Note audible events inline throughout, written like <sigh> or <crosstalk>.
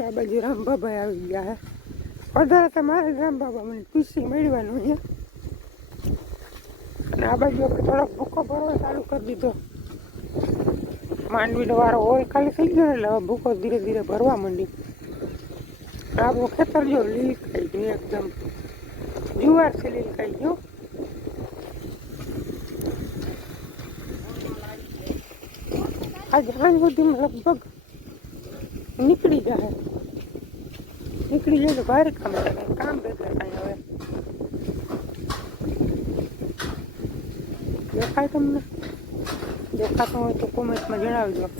ત્યાં બાજુ રામબાબા આવી ગયા હે. વધારે તો મારે રામબાબા મને પીસી મેળવાનું અહીંયા અને આ બાજુ આપણે થોડોક ભૂકો ભરવા ચાલુ કરી દીધો. માંડવીનો વારો હોય, ખાલી થઈ ગયો એટલે હવે ભૂકો ધીરે ધીરે ભરવા માંડી આપણું ખેતર જો લીલ ખાઈ ગયું એકદમ. જુવાર છે લીલ ખાઈ ગયું. આજે સાંજ સુધીમાં લગભગ નીકળી જાય. નીકળી જાય તો ભારે કામ થાય. કામ ભેગા કાંઈ હવે. દેખાય તમને? દેખાતો હોય તો કોમેન્ટમાં જણાવજો.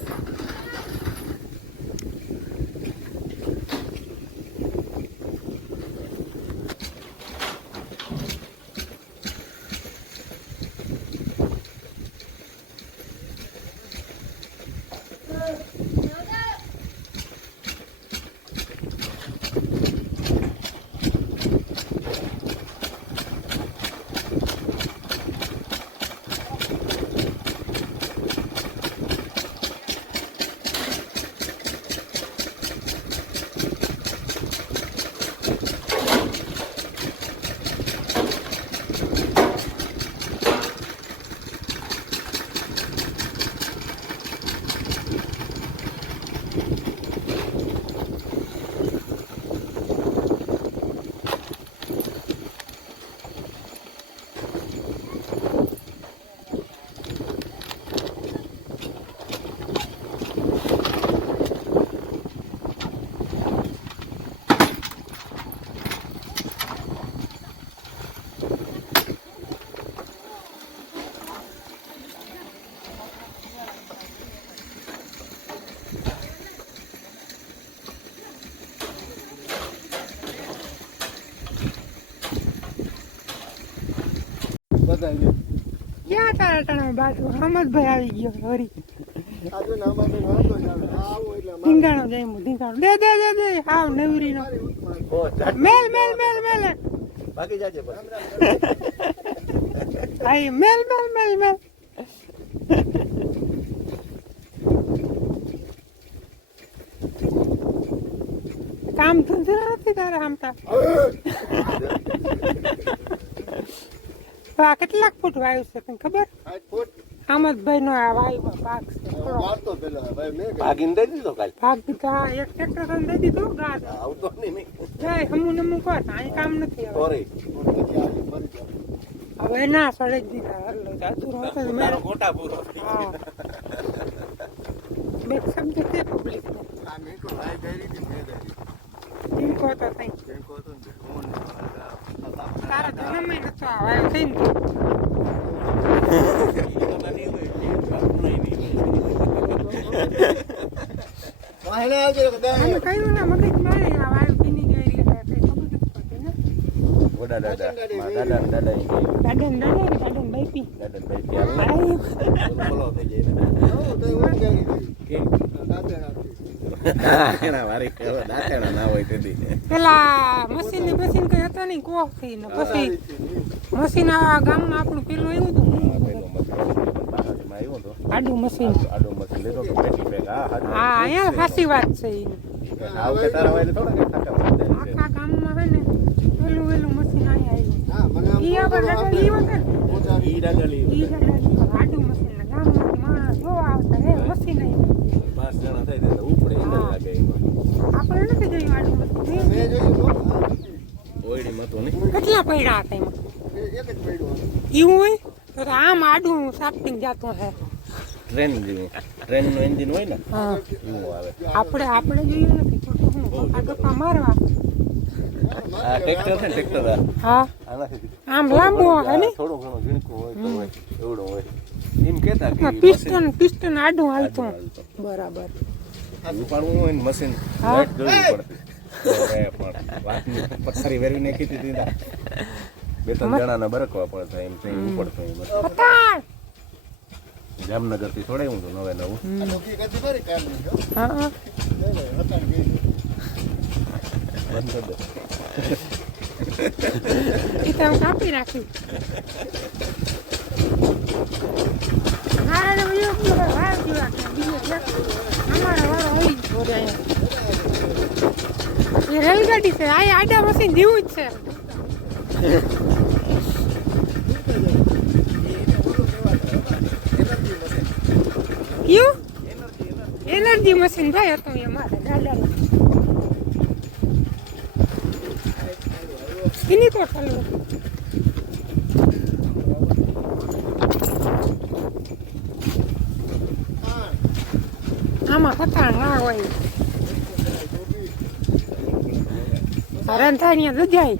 ક્યાં તારા ટાણા બાજુ હમદભાઈ આવી ગયો વરી ના ધીંગાણો જાય હું દે દે દે દે હાવ નવરીનો મેલ મેલ મેલ મેલ બાકી જાજે મેલ મેલ મેલ મેલ કામ ધંધો નથી તારે આમતા <laughs> તો આ કેટલાક ફૂટ વાયુ છે તને ખબર? આમદભાઈ નો આ વાયુમાં ભાગ છે. થોડો વાળતો પેલા ભાઈ મેં ભાગીને દઈ દીધો કાલ? ભાગ દીધા. એક ટ્રેક્ટર તને દઈ દીધો? ગાડ. આવતો નહીં મેં જાય હમુ નમુ કર અહીં કામ નથી હવે. સોરી. હવે ના સળે જ દીધા. હલ્લો અધૂરો રહો તો મારો. ગોટા પૂરો હા. મેં શબ્દ તે પબ્લિક આ મેં તો લાઈ કરી હતી, મેં કરી. ટીંકો તો થઈ મેં કહો તો તારા જન્મ નતો આવ્યો થઈ ને કહ્યું ને મગજ મારે આ વાયુ પીની ગઈ છે દાદા દાદા દાદા દાદા દાદા દાદા ના હોય તેથી. પેલા મશીનની મશીન કઈ હતા નહીં કોફી ને પછી મશીન આ ગામમાં આપણું પેલું એવું હતું. આડું મશીન. લીધો તો પેટી પેક હા અહીંયા સાચી વાત છે ઈ. આ વખતે તારા થોડા છે. આખા ગામમાં હોય ને પેલું પેલું મશીન અહીંયા આવ્યું. હા, ઈ આપણે આડું મશીન ગામમાં માણસ જોવા આવતા હે મશીન આવ્યું પાંચ જણા થાય એટલે ઉપડે એને લાગે એમાં આપણે નથી જોયું આડું મશીન મેં જોયું તો, હા, ઓયડી મતો નહીં કેટલા પૈડા હતા એમાં મેં એક જ પડ્યું હતું. એવું હોય તો તો આમ આડું સાપટીને જાતો હે ટ્રેન જેવું ટ્રેનનું એન્જિન હોય ને હા એવું આવે આપણે આપણે જોયું નથી ખોટું હું ગપ્પા ગપ્પા મારવા આ ટ્રેક્ટર છે ને ટ્રેક્ટર આ. હા. આનાથી આમ લાંબુ હે ને? થોડું ઘણું ઝીણકું હોય તો હોય એવડો હોય. એમ કેતા કે પિસ્ટન પિસ્ટન આડું હાલતું. બરાબર. ઉપાડવું હોય ને મશીન લાઈટ જોવી પડે. પણ વાતની પથારી વેરવી નાખી દીધી. બે ત્રણ જણાના બરકવા પડતા એમ થઈ ઉપડતો એમ જામનગરથી થોડે હું? નવે નવું કાપી ડોકી રેલગાડી છે આ આડા મશીન જેવું જ છે. કયું એનર્જી મશીન ભાઈ હતું એ મારે ગાડાનું એની તો ના હોય. હરણ થાય ને દજાય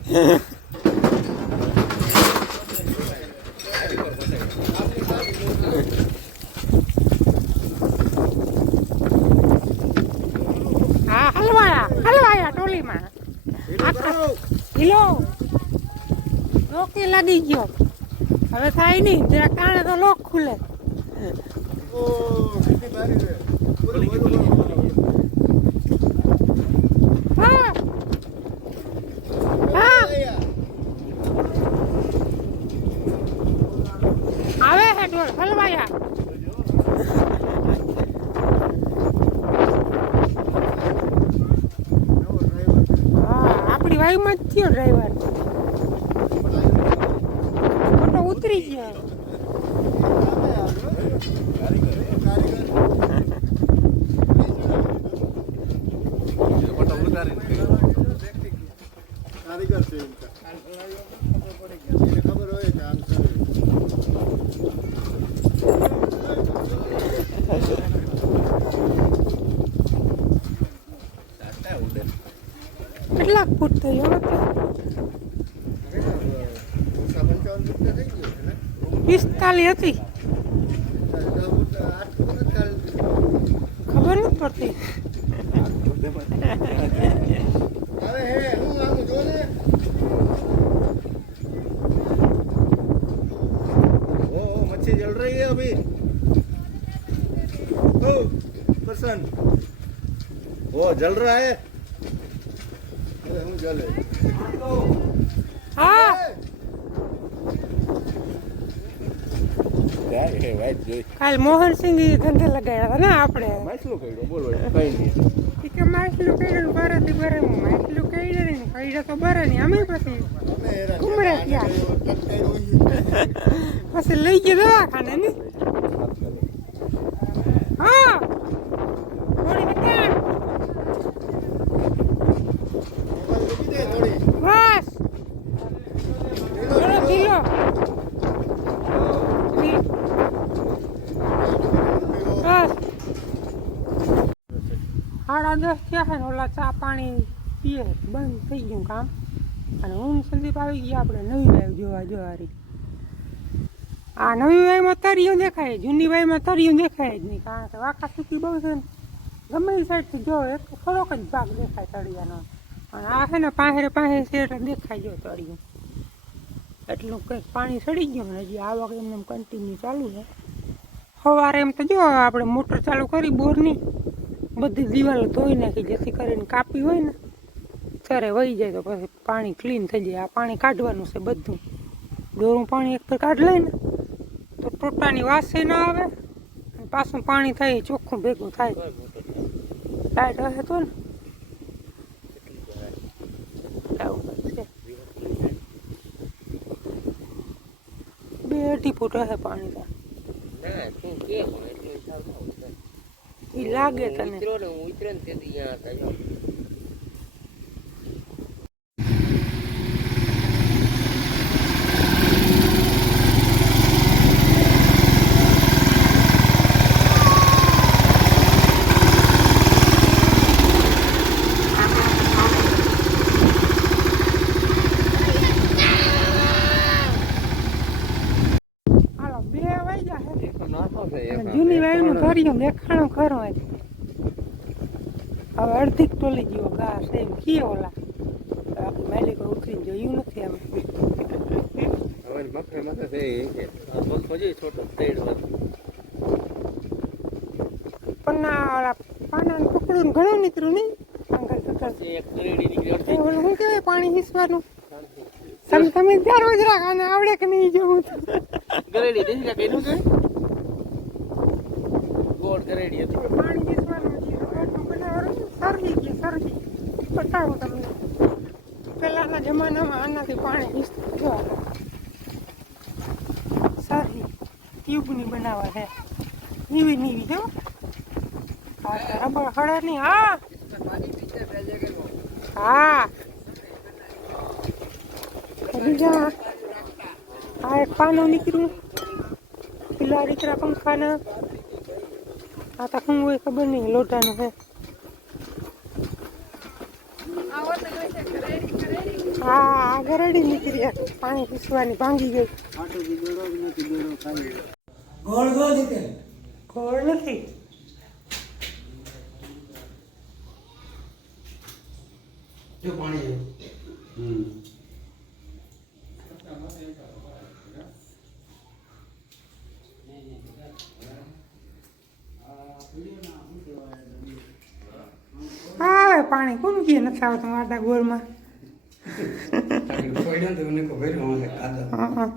હા હલવાયા હલવાયા ટોલીમાં. હિલો. લોકી લાગી ગયો. હવે થાય નહીં જરા કારણે તો લોક ખુલે. ઓ, કેટલી ભારી વાયુમાં જ થયો ડ્રાઈવર મોટો ઉતરી ગયો ફોટો ઉતારીને કારીગર છે એમ કે. એને ખબર હોય કે આમ કરે. કેટલાક ફૂટ થયો? પિસ્તાલીસ હતી जल रहा है હવે હું જલે. હા क्या है वाइट जोई કાલ મોહનસિંહ ઈ ધંધે લગાડ્યા હતા ને આપણે माइसलो कइडो बोलो कई नहीं ઈ કે માછલું કર્યું બરાથી બરે માછલું કર્યું ને કર્યું તો બરે નહીં અમે પછી અમે હેરાન ઘુમરે આને ત્યાં. કઈ ટટકાઈ હોય. <laughs> પછી લઈ ગયો દવાખાને ને ઓલા ચા પાણી પીએ, બંધ થઈ ગયું કામ. અને હું સંદીપ આવી ગયા, આપણે નવી વાઈવ જોવા જોવારી આ નવી વાઈમાં તરિયું દેખાય, જૂની વાઈમાં તરિયું દેખાય જ નહીં, કારણ કે વાંકા સૂકી બહુ છે ગમે એ સાઈડથી જો, એક થોડોક જ ભાગ દેખાય તળિયાનો. અને આ છે ને પાંહેરે પાંહેર છે દેખાય જો તળિયું. એટલું કંઈક પાણી સડી ગયું ને, હજી આવક એમને એમ કન્ટિન્યુ ચાલુ છે. સવારે એમ તો જો, આપણે મોટર ચાલુ કરી, બોરની. બધી દિવાલો ધોઈ નાખી, જેથી કરીને કાપી હોય ને ત્યારે વહી જાય તો પછી પાણી ક્લીન થઈ જાય. આ પાણી કાઢવાનું છે બધું. ડોરું પાણી એક ફેર કાઢ લઈએ ને તો ટોટાની વાસે ના આવે, અને પાછું પાણી થાય ચોખ્ખું ભેગું થાય. ટાઈટ હશે તો ને. બે અઢી ફૂટ હશે પાણી ત્યાં. તું. એ લાગે હું તને ને હું ઉતર્યો ને તેથી અહીંયા હતા જો. હાલો બે વાગ્યા છે એ તો નાનો છે એક અને જૂની વાયનું ધર્યું દેખાણું ખરું હોય હવે અડધી ટોલી જેવો ઘાસ એમ. કીએ ઓલા? મેલી માલિકો ઉતરીને જોયું નથી અમે હવે મફે મથે છે એ કે પગ પછી છોટો તેડવા પણ ના ઓલા પાનાને પકડું ઘણું નીકળ્યું નહીં? આંગળ ટૂટલ એક કરેડી નીકળી ઓલું શું કહેવાય પાણી હિસવાનું તમે તમે વજરાક આને આવડે કે નહીં જોવું દેખી કઈ ગોળ કરેડી હતી. પાણી હિસવાનું છે રોટલું બનાવવાનું તમને પહેલાના જમાનામાં આનાથી પાણી સરજી ટ્યુબની બનાવવા છે. નીવી નીવી જો હા. તો રબર હળે હા. હા. બીજા આ એક પાનું નીકળ્યું. પેલા દીકરા પંખાના. આ તો શું હોય ખબર નહીં લોટાનું હે. હા આ ગરડી નીકળી પાણી પીસવાની ભાંગી ગઈ. ગોળ નથી. જો પાણી કોણ કે નથી આવતું આટા ગોળમાં હં.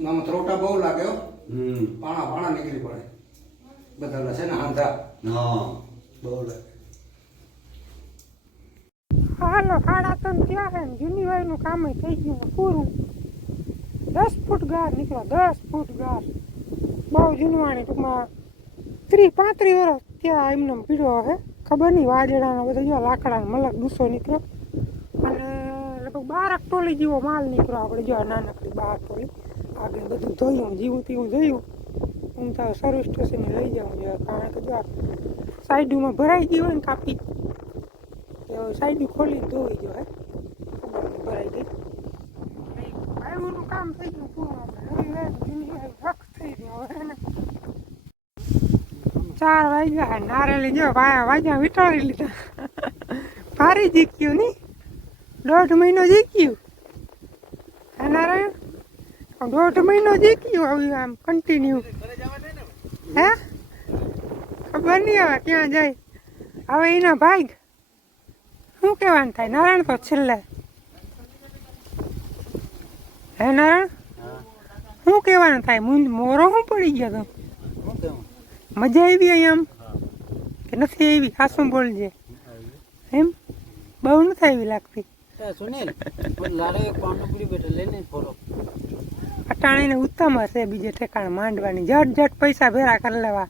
આમાં ત્રોટા બહુ લાગે હો હમ પાણા પાણા નીકળી પડે બધા છે ને હાંધા હા. બહુ લાગે હાલો સાડા ત્રણ થયા છે જૂની વાયનું કામ થઈ ગયું પૂરું. દસ ફૂટ ગાર નીકળ્યો દસ ફૂટ ગાર. બહુ જૂનવાણી ટૂંકમાં ત્રીસ પાંત્રીસ વર્ષ ત્યાં એમને પીડ્યો હે ખબર નહીં વાજડાનો બધો જો લાકડાનો મલક ડૂસો નીકળ્યો અને લગભગ બારક ટોલી જેવો માલ નીકળ્યો આપણે જો નાનકડી બાર ટોલી. આગળ બધું ધોયું જીવું તીવું જોયું હું તો સ્ટેશને લઈ જાઉં જોઈએ કારણ કે જો સાઈડમાં ભરાઈ ગઈ હોય ને કાપી, તો સાઈડ ખોલી ધોઈ જો હે? ભરાઈ ગઈ. કામ થઈ ગયું પૂરું. ચાર વાગ્યા નારેલી જો વાગ્યા વિટાળી લીધા. ભારી જીક્યું નહીં? દોઢ મહિનો જીક્યું? નારાયણ? દોઢ મહિનો જીક્યું આવ્યું આમ કન્ટિન્યુ હે? ખબર નહીં હવે ક્યાં જાય. હવે એના ભાઈ શું કહેવાનું થાય? નારાયણ તો છેલ્લે. હે નારાયણ? શું કહેવાનું થાય? મું મોરો શું પડી ગયો તો? મજા આવી અહીંયા આમ કે નથી આવી? ખાસું બોલજે? એમ? બહુ નથી આવી લાગતી. સુનિલ લાડો પાંડુપુરી બેઠે લઈને ફોરો અટાણીને ઉત્તમ હશે, બીજે ઠેકાણ માંડવાની. જટ જટ પૈસા ભેરા કરી લેવા.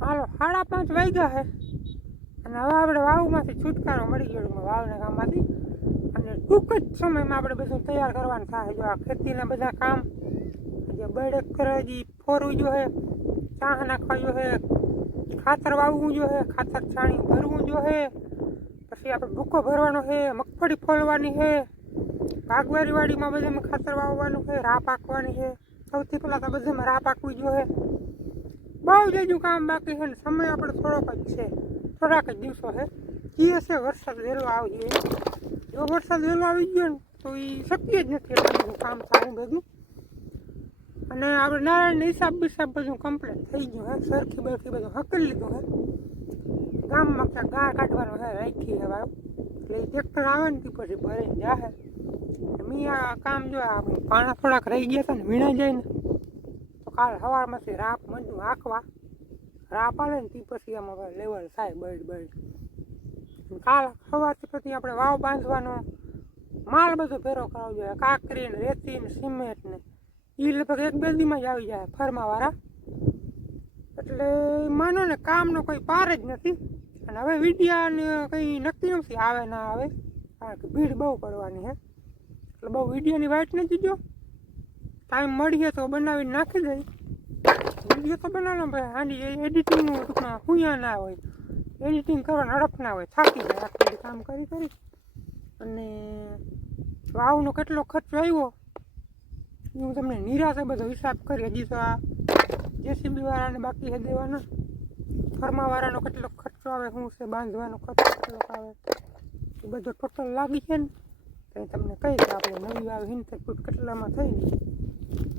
હાલો, સાડા પાંચ વાગ્યા છે અને હવે આપણે વાવમાંથી છુટકારો મળી ગયો વાવના કામમાંથી અને ટૂંક જ સમયમાં આપણે બધું તૈયાર કરવાનું થાય. જો આ ખેતીના બધા કામ, જે બળદ કરે, જે ફોરવું જોઈએ ચાહ નાખવા જોઈએ ખાતર વાવવું જોઈએ ખાતર છાણી ભરવું જોઈએ પછી આપણે ભૂકો ભરવાનો છે મગફળી ફોલવાની છે ભાગવારી વાડીમાં બધામાં ખાતર વાવવાનું છે રા પાકવાની છે. સૌથી પહેલાં તો બધામાં રા પાકવી જોઈએ. બહુ જાજુ કામ બાકી છે ને સમય આપણે થોડોક જ છે. થોડાક જ દિવસો છે. ઈ હશે વરસાદ વહેલો આવી જોઈએ જો વરસાદ વહેલો આવી ગયો ને, તો એ શક્ય જ નથી એટલું કામ સારું બધું. અને આપણે નારાયણ હિસાબ બિસાબ બધું કમ્પ્લીટ થઈ ગયું હે સરખી બરખી બધું હકલી લીધું હે ગામમાં ક્યાંક ગા કાઢવાનો હે રાખી હે વાળું એટલે એ ટ્રેક્ટર આવે ને તે પછી ભરીને જાહે. મેં આ કામ જો આપણે પાણા થોડાક રહી ગયા હતા ને વીણા જાય ને તો કાલ સવારમાંથી રાપ મંડું હાંકવા, રાપ આવે ને તે પછી આમાં લેવલ થાય બર્ડ બર્ડ કાલ સવારથી પછી આપણે વાવ બાંધવાનો માલ બધો ભેરો કરાવવો જોઈએ, કાકરી ને રેતી ને સિમેન્ટ ને એ લગભગ એક બે દીમાં જ આવી જાય ફરમાવાળા. એટલે માનો ને કામનો કોઈ પાર જ નથી, અને હવે વિડિયાને કંઈ નક્કી નથી આવે ના આવે, કારણ કે ભીડ બહુ કરવાની છે એટલે બહુ વિડીયોની વાઇટ નથી જો. ટાઈમ મળીએ તો બનાવીને નાખી દઈ વીડિયો તો બનાવો ભાઈ આની એડિટિંગનું ટૂંકમાં હુંયા ના હોય. એડિટિંગ કરવાની હડપ ના હોય. થાકી જાય આખી કામ કરી કરી. અને વાવનો કેટલો ખર્ચો આવ્યો, હું તમને નિરાશે બધો હિસાબ કરી હજી તો આ જેસીબી વાળાને બાકી છે દેવાના. ફરમાવાળાનો કેટલો ખર્ચો આવે, શું છે, બાંધવાનો ખર્ચો કેટલો આવે, એ બધો ટોટલ લાગી છે ને. તો તમને કહી કે આપણે નવી વાવ હિંતેર ફૂટ કેટલામાં થઈ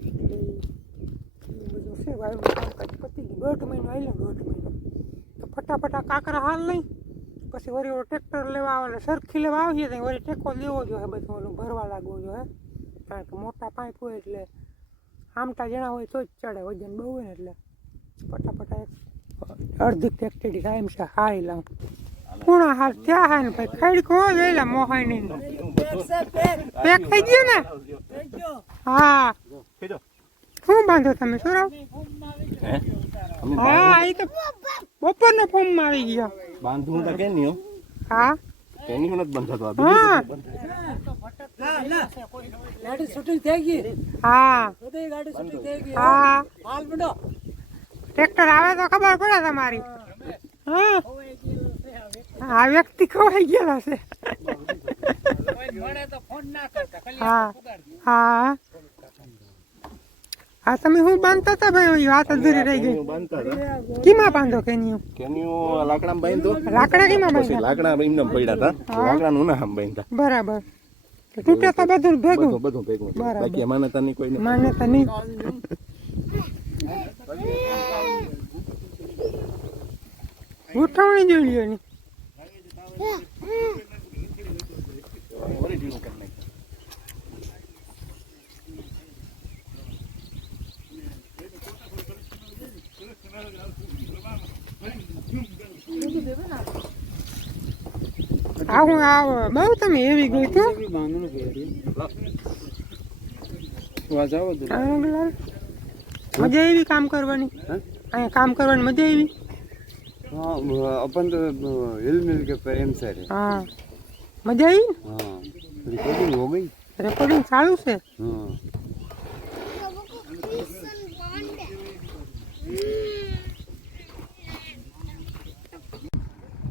એટલે એ બધું છે, વાવનું કામકાજ પતી ગયું. દોઢ મહિનો આવ્યો દોઢ મહિનો. તો ફટાફટા કાંકરા હાલ નહીં પછી વળી ઓલો ટ્રેક્ટર લેવા આવે સરખી લેવા આવીએ ત્યાં વળી ટેકો લેવો જોઈએ બધું, ઓલું ભરવા લાગવો જોઈએ કારણ કે મોટા પાઇપ હોય એટલે આમટા જણા હોય તો જ ચડે, વજન બહુ હોય ને એટલે. ફટાફટ એક અડધી ટેક્ટરી ટાઈમ છે હારી લાવ કોણ હાલ ત્યાં હાલ ભાઈ? ખડકો ગયેલા મોહાણી પેક થઈ ગયો ને? હા. શું બાંધો તમે શું રાવ? હે એ તો બપોરના ફોર્મમાં આવી ગયા. બાંધવું તો કે નહીં હા. કેની નથી બંધાતો આ હા. ગાડી શૂટિંગ થઈ ગઈ. હા. ગાડી શૂટિંગ થઈ ગઈ. હા. હાલ બેટો ટ્રેક્ટર આવે તો ખબર પડે તમારી. હા. આ વ્યક્તિ ખોવાઈ ગયેલો છે. ના હા. તમે હું બાંધતા હતા ભાઈ? વાત અધૂરી રહી ગઈ. કીમાં બાંધો કેનિયું કેનિયું લાકડામાં બાંધો. લાકડા કીમાં બાંધો લાકડા એમને પડ્યા હતા. લાકડાનું નામ બાંધતા બરાબર. તૂટે તો બધું ભેગું? બધું ભેગું. બાકી માન્યતા નહીં કોઈ માન્યતા નહીં? ગોઠવણી જોઈ લ્યો ની આવું આવો. બહુ તમે એવી ગઈ તો મજા આવી કામ કરવાની? અહીંયા કામ કરવાની મજા આવી अपन तो हिल मिल के प्रेम से रहे હા મજા આવી ને हाँ रिकॉर्डिंग हो गई રેકોર્ડિંગ ચાલુ છે हाँ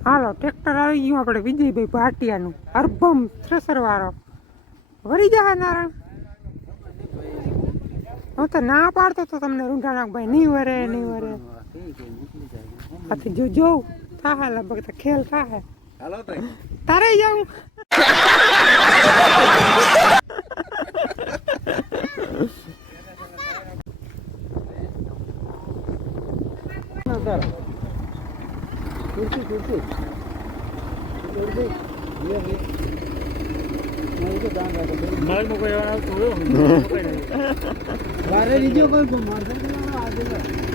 હાલો ટ્રેક્ટર આવી ગયું આપણે વિજયભાઈ ભાટિયાનું અરબમ થ્રેસર વાળો વરી જા નારાયણ હું તો ના પાડતો તો તમને રૂંઢાણા ભાઈ નહીં વરે નહીં વરે આથી જો જોઉં થાહે લગભગ તો ખેલ થાહે હાલો તો તારે જાઉં कुर्सी कुर्सी कुर्सी ये भी मैं तो दान रहा बारे लीजिए कोई को मार दे आ जाएगा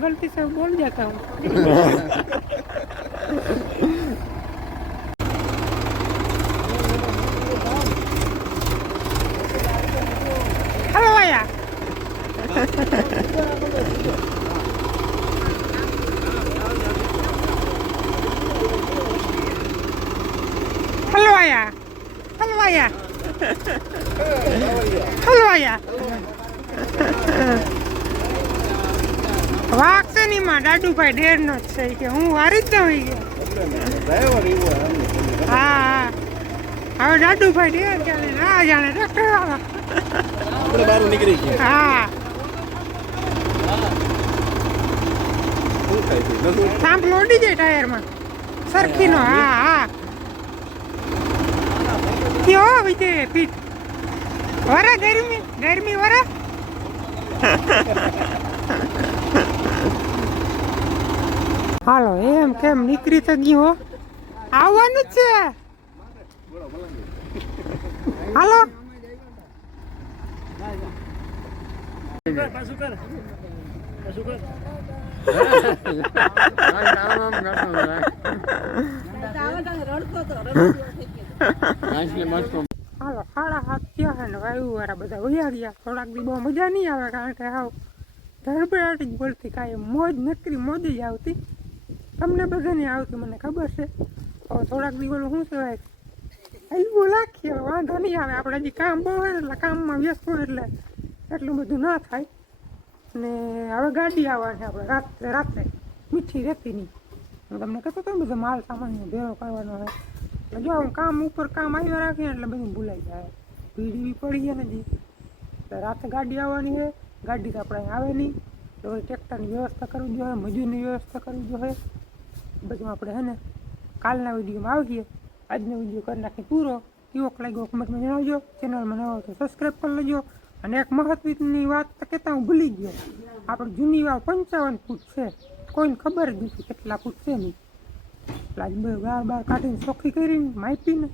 गलती से बोल जाता हूँ हेलो भैया हेलो भैया हेलो भैया हेलो भैया વાઘ છે ની માં દાદુભાઈ ઢેર નો જ છે કે હું વારી જ ન ગયો હા હા. હવે દાદુભાઈ ઢેર જાણે ના જાણે ટ્રેક્ટર વાળા આપણે બહાર નીકળી ગયા. હા. ઉડી જાય ટાયરમાં. સરખીનો હા હા. કયો વિજય પીઠ વરે ગરમી ગરમી વરે હાલો, એમ કેમ નીકળી તો હો? આવવાનું છે. હાલો. થોડાક દી બહુ મજા નહીં આવે કારણ કે ધરબડાટી જ બોલતી, કાંઈ મોજ નકરી મોજ આવતી. તમને બધાને આવતી મને ખબર છે. હવે થોડાક દિવસ શું કહેવાય? હલવું હવે વાંધો નહીં આવે. આપણે હજી કામ બહુ હોય એટલે કામમાં વ્યસ્ત હોય એટલે એટલું બધું ના થાય. ને હવે ગાડી આવવાની આપણે રાત્રે રાત્રે. મીઠી રહેતી નહીં. હું તમને કહેતો હતો બધો માલ સામાન ભેળો કરવાનો હોય. એટલે જો હું કામ ઉપર કામ આવ્યા રાખીએ એટલે બધું ભૂલાઈ જાય. ભીડ એવી પડી છે નથી રાતે ગાડી આવવાની છે. ગાડી તો આપણે અહીં આવે નહીં. તો ટ્રેક્ટરની વ્યવસ્થા કરવી જોઈએ, મજૂરની વ્યવસ્થા કરવી જોઈએ. બધું આપણે હે ને કાલના વિડીયોમાં આવીએ. આજનો વીડિયો કરી નાખી પૂરો. કેવો લાગ્યો કમેન્ટમાં જણાવજો. ચેનલમાં નવો તો સબસ્ક્રાઈબ કરી લેજો. અને એક મહત્વની વાત તો કહેતા હું ભૂલી ગયો. આપણે જૂની વાવ પંચાવન ફૂટ છે. કોઈને ખબર જ નથી કેટલા ફૂટ છે નહીં એટલે બાર બાર કાઢીને ચોખ્ખી કરીને માપીને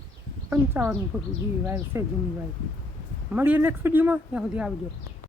પંચાવન ફૂટ જૂની વાવ છે જૂની વાવ. મળીએ નેક્સ્ટ વિડીયોમાં. ત્યાં સુધી આવજો.